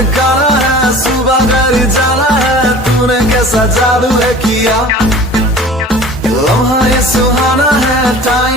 मुस्काना है, सुबह घर जाना है, तूने कैसा जादू है किया। लम्हा ये सुहाना है, टाइम